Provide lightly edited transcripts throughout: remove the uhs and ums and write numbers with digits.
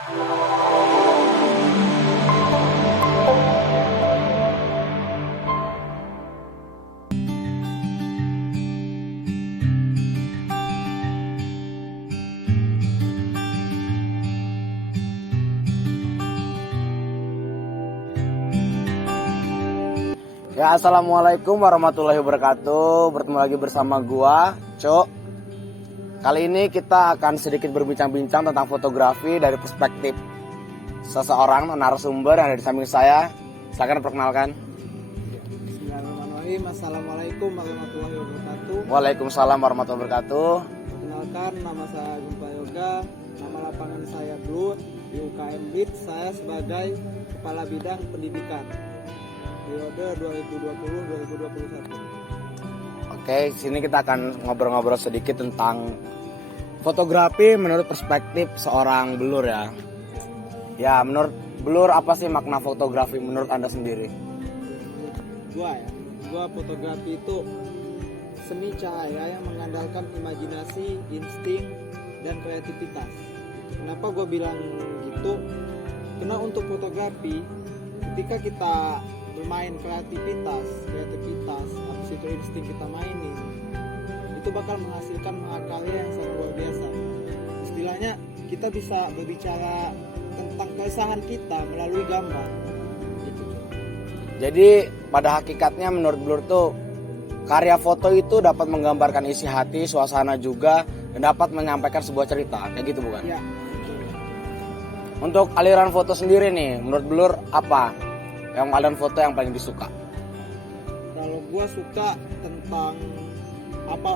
Ya, assalamualaikum warahmatullahi wabarakatuh. Bertemu lagi bersama gua, Cok. Kali ini kita akan sedikit berbincang-bincang tentang fotografi dari perspektif seseorang narasumber yang ada di samping saya. Silakan perkenalkan. Bismillahirrahmanirrahim. Assalamualaikum warahmatullahi wabarakatuh. Waalaikumsalam warahmatullahi wabarakatuh. Perkenalkan, nama saya Jumpa Yoga. Nama lapangan saya Blue di UKM BIT. Saya sebagai Kepala Bidang Pendidikan periode 2020-2021. Oke, sini kita akan ngobrol-ngobrol sedikit tentang fotografi menurut perspektif seorang blur ya. Ya, menurut blur apa sih makna fotografi menurut Anda sendiri? Gua fotografi itu seni cahaya yang mengandalkan imajinasi, insting, dan kreativitas. Kenapa gue bilang gitu? Karena untuk fotografi, ketika kita bermain kreativitas, habis itu insting kita mainin, itu bakal menghasilkan karya yang sangat luar biasa. Istilahnya kita bisa berbicara tentang keresahan kita melalui gambar. Gitu. Jadi pada hakikatnya menurut blur tuh karya foto itu dapat menggambarkan isi hati, suasana juga, dan dapat menyampaikan sebuah cerita, kayak gitu bukan? Ya. Untuk aliran foto sendiri nih, menurut blur apa yang aliran foto yang paling disuka? Kalau gue suka tentang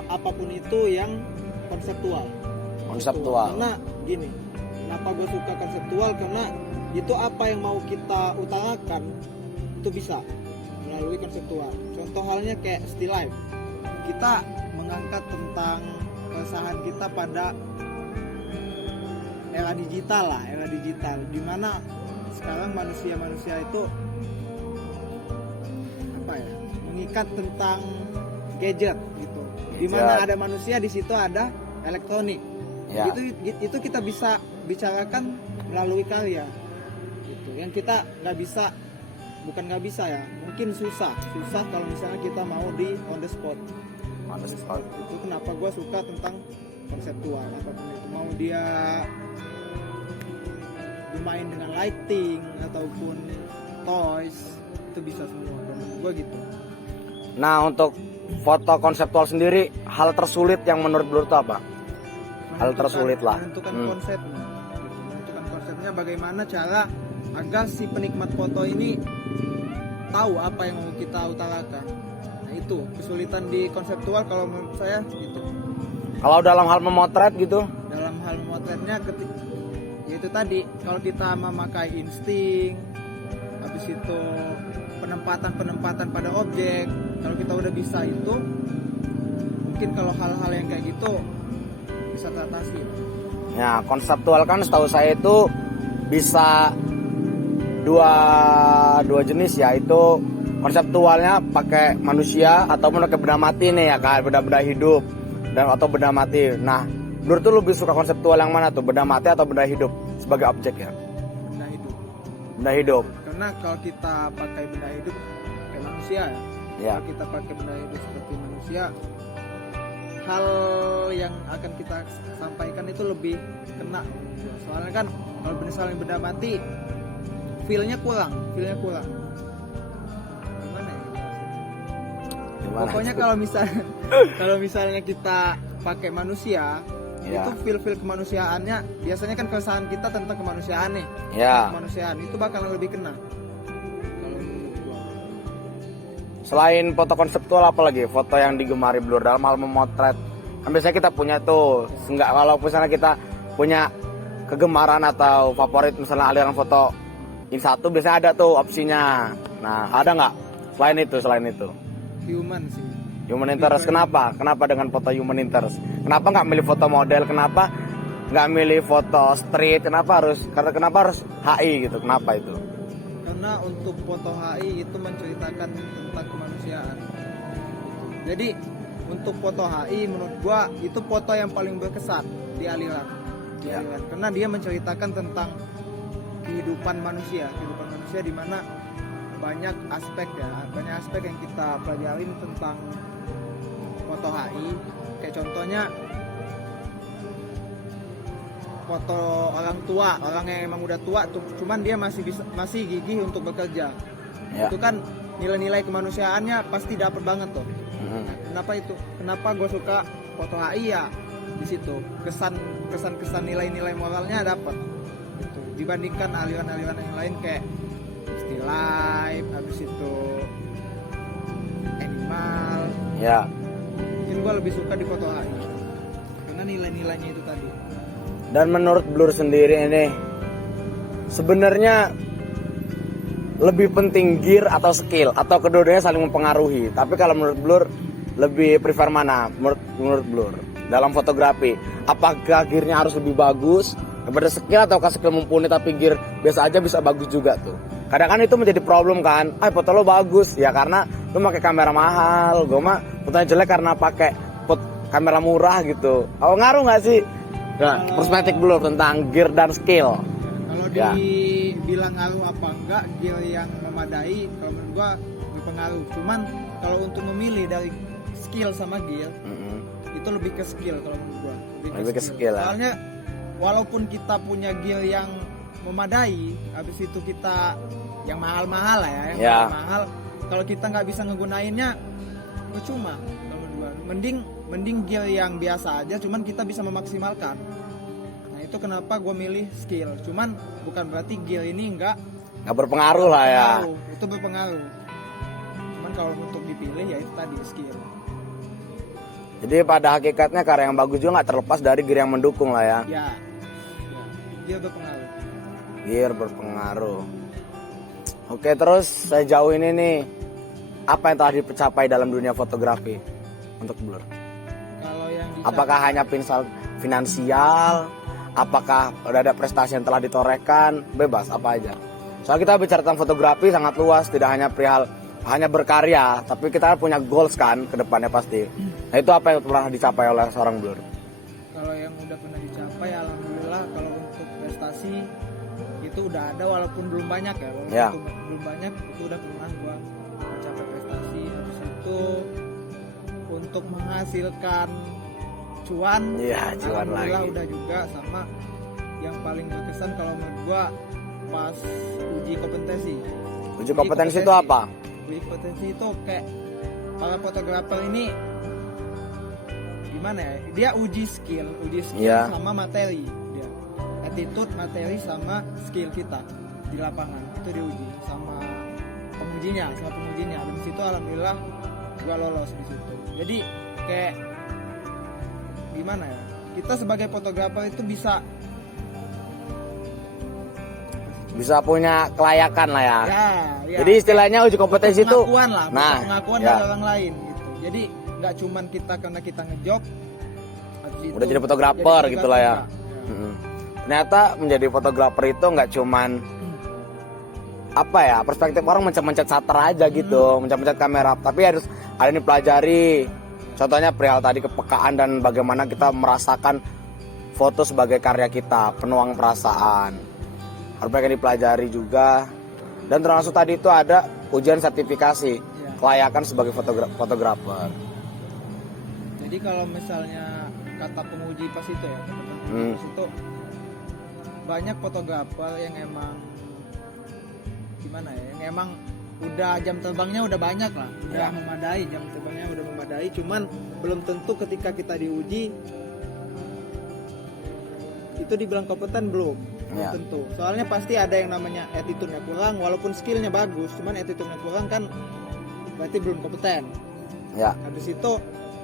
apapun itu yang konseptual. Karena gini, kenapa gue suka konseptual? Karena itu apa yang mau kita utarakan itu bisa melalui konseptual. Contoh halnya kayak still life. Kita mengangkat tentang keresahan kita pada era digital, di mana sekarang manusia itu mengikat tentang gadget gitu. Di mana ada manusia, di situ ada elektronik. Ya. Itu kita bisa bicarakan melalui karya. Gitu. Yang kita bukan nggak bisa ya, mungkin susah kalau misalnya kita mau di on the spot. Itu kenapa gue suka tentang konseptual. Apapun itu, mau dia bermain dengan lighting ataupun toys, itu bisa semua. Menurut gue gitu. Nah, untuk foto konseptual sendiri, hal tersulit yang menurut blur itu apa? Hal tersulit lah. Menentukan konsepnya, bagaimana cara agar si penikmat foto ini tahu apa yang mau kita utarakan. Nah, itu kesulitan di konseptual kalau menurut saya gitu. Kalau dalam hal memotret gitu? Dalam hal memotretnya yaitu tadi, kalau kita memakai insting, habis itu penempatan pada objek, kalau kita udah bisa itu, mungkin kalau hal-hal yang kayak gitu bisa teratasi. Ya, konseptual kan setahu saya itu bisa dua jenis ya, itu konseptualnya pakai manusia ataupun pakai benda mati nih ya kan, benda-benda hidup dan atau benda mati. Nah, blur tuh lebih suka konseptual yang mana tuh, benda mati atau benda hidup sebagai objek ya? Benda hidup. Karena kalau kita pakai benda hidup kayak manusia ya. Kalau kita pakai benda hidup seperti manusia, hal yang akan kita sampaikan itu lebih kena. Soalnya kan kalau misalnya benda mati, feel-nya kurang. Gimana ya? Pokoknya kalau misalnya kita pakai manusia, itu feel kemanusiaannya, biasanya kan keresahan kita tentang kemanusiaan nih. Ya. Kemanusiaan itu bakalan lebih kena. Selain foto konseptual apa lagi? Foto yang digemari blur dalam hal memotret. Kan biasanya kita punya tuh, enggak kalau misalnya kita punya kegemaran atau favorit misalnya aliran foto ini satu, biasanya ada tuh opsinya. Nah, ada nggak selain itu? Human interest. Kenapa dengan foto human interest? Kenapa nggak milih foto model? Kenapa nggak milih foto street? Kenapa harus HI gitu? Kenapa itu? Karena untuk foto HI itu menceritakan tentang kemanusiaan. Jadi untuk foto HI menurut gua itu foto yang paling berkesan di aliran. Ya. Karena dia menceritakan tentang kehidupan manusia di mana banyak aspek yang kita pelajarin tentang foto HI. Kayak contohnya foto orang tua, orang yang emang udah tua tuh, cuman dia masih gigih untuk bekerja. Ya. Itu kan nilai-nilai kemanusiaannya pasti dapat banget tuh. Kenapa itu? Kenapa gue suka foto HI ya? Di situ kesan nilai-nilai moralnya dapat. Gitu. Dibandingkan aliran-aliran yang lain kayak Still Life, habis itu Animal. Ya. Mungkin gue lebih suka di foto HI karena nilai-nilainya itu tadi. Dan menurut Blur sendiri ini sebenarnya lebih penting gear atau skill atau kedua-duanya saling mempengaruhi. Tapi kalau menurut Blur lebih prefer mana? Menurut Blur dalam fotografi, apakah gearnya harus lebih bagus daripada skill ataukah skill mumpuni tapi gear biasa aja bisa bagus juga tuh? Kadang kan itu menjadi problem kan. Foto lo bagus ya karena lo pakai kamera mahal. Gue mah fotonya jelek karena pakai kamera murah gitu. Ngaruh nggak sih? Nah, perspektif Blur tentang gear dan skill. Kalau Ya. dibilang ngaruh apa enggak, gear yang memadai kalau menurut gua berpengaruh. Cuman kalau untuk memilih dari skill sama gear, itu lebih ke skill kalau menurut gua. Lebih ke skill, ya. Soalnya walaupun kita punya gear yang memadai, habis itu kita yang mahal-mahal lah ya, yang mahal, kalau kita nggak bisa ngegunainnya percuma kalau menurut gua. Mending gear yang biasa aja, cuman kita bisa memaksimalkan. Nah itu kenapa gue milih skill. Cuman bukan berarti gear ini nggak berpengaruh lah ya. Itu berpengaruh. Cuman kalau untuk dipilih ya itu tadi skill. Jadi pada hakikatnya karya yang bagus juga nggak terlepas dari gear yang mendukung lah ya. Ya. Gear berpengaruh. Gear berpengaruh. Oke, terus sejauh ini nih apa yang telah dicapai dalam dunia fotografi untuk Blur? Kalau yang Apakah hanya finansial? Apakah udah ada prestasi yang telah ditorehkan? Bebas, apa aja. Soalnya kita bicara tentang fotografi sangat luas, tidak hanya perihal hanya berkarya, tapi kita punya goals kan ke depannya pasti. Nah itu apa yang pernah dicapai oleh seorang Blur? Kalau yang udah pernah dicapai, alhamdulillah. Kalau untuk prestasi itu udah ada walaupun belum banyak ya. Walaupun belum banyak itu udah pernah gua mencapai prestasi. Habis itu untuk menghasilkan cuan, cuan alhamdulillah lagi. udah juga. Sama yang paling berkesan kalau menurut gua pas uji kompetensi. Uji kompetensi itu apa? Uji kompetensi itu kayak para fotografer ini gimana ya? Dia uji skill sama materi. Dia attitude, materi sama skill kita di lapangan itu diuji sama pengujinya. Dan di situ alhamdulillah gua lolos di situ. Jadi kayak gimana ya? Kita sebagai fotografer itu bisa punya kelayakan lah ya. Ya. Jadi istilahnya uji kompetensi itu pengakuan dari orang lain gitu. Jadi nggak cuman kita karena kita ngejob udah jadi fotografer gitu lah ya. Ternyata menjadi fotografer itu nggak cuman apa ya, perspektif orang mencet-mencet shutter aja gitu, mencet-mencet kamera, tapi harus ada yang dipelajari. Contohnya perihal tadi kepekaan dan bagaimana kita merasakan foto sebagai karya kita, penuang perasaan. Harus banyak yang dipelajari juga. Dan termasuk tadi itu ada ujian sertifikasi kelayakan sebagai fotografer. Jadi kalau misalnya kata penguji pas itu ya, pas itu banyak fotografer yang emang gimana ya, yang emang udah jam terbangnya udah banyak lah, udah memadai, jam terbangnya udah memadai, cuman belum tentu ketika kita diuji itu dibilang kompeten belum tentu. Soalnya pasti ada yang namanya attitude-nya kurang, walaupun skillnya bagus, cuman attitude-nya kurang kan berarti belum kompeten. Habis itu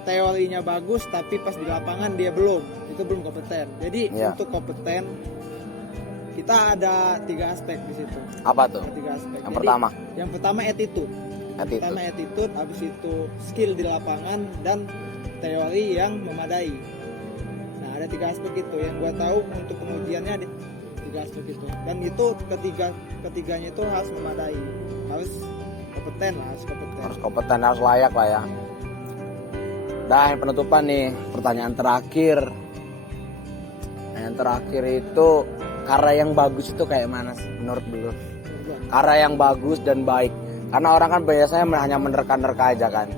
teorinya bagus tapi pas di lapangan dia belum, itu belum kompeten. Jadi untuk kompeten kita ada 3 aspek di situ. Apa tuh? 3 aspek. Yang pertama attitude. Habis itu skill di lapangan dan teori yang memadai. Nah, ada 3 aspek itu yang gua tahu untuk pengujiannya ada 3 aspek itu. Dan itu ketiganya itu harus memadai. Harus kompeten. Harus kompeten, harus layak lah ya. Dan penutupan nih, pertanyaan terakhir. Nah yang terakhir itu karya yang bagus itu kayak mana sih menurut Blur? Karya yang bagus dan baik. Karena orang kan biasanya hanya menerka-nerka aja kan.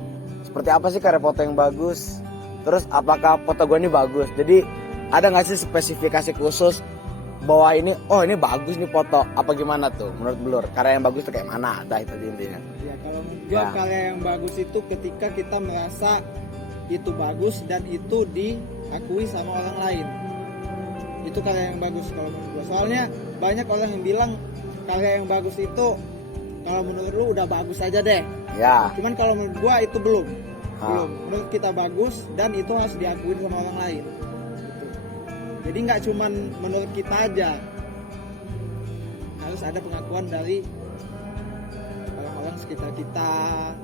Seperti apa sih karya foto yang bagus? Terus apakah foto gue ini bagus? Jadi ada nggak sih spesifikasi khusus bahwa ini, oh ini bagus nih foto, apa gimana tuh menurut Blur? Karya yang bagus itu kayak mana? Ada itu intinya. Ya kalau menurut gua karya yang bagus itu ketika kita merasa itu bagus dan itu diakui sama orang lain. Itu karya yang bagus kalau menurut gua. Soalnya banyak orang yang bilang karya yang bagus itu kalau menurut lu udah bagus aja deh. Ya. Cuman kalau menurut gua itu belum. Belum. Menurut kita bagus dan itu harus diakui sama orang lain. Jadi nggak cuman menurut kita aja, harus ada pengakuan dari orang-orang sekitar kita,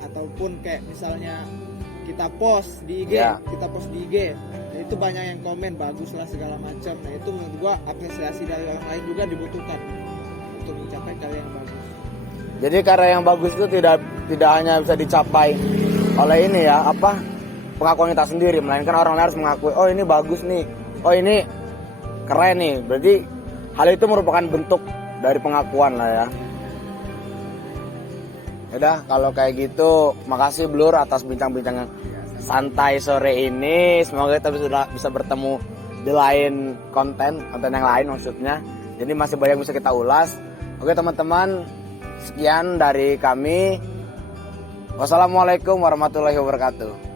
ataupun kayak misalnya kita post di IG, kita post di IG, nah itu banyak yang komen bagus lah segala macam. Nah itu menurut gua apresiasi dari orang lain juga dibutuhkan untuk mencapai karya yang bagus. Jadi karya yang bagus itu tidak hanya bisa dicapai oleh ini ya, pengakuan kita sendiri, melainkan orang lain harus mengakui, oh ini bagus nih, oh ini keren nih. Berarti hal itu merupakan bentuk dari pengakuan lah ya. Yaudah kalau kayak gitu, makasih Blur atas bincang-bincang santai sore ini. Semoga kita bisa bertemu di lain konten yang lain maksudnya. Jadi masih banyak yang bisa kita ulas. Oke teman-teman, sekian dari kami. Wassalamualaikum warahmatullahi wabarakatuh.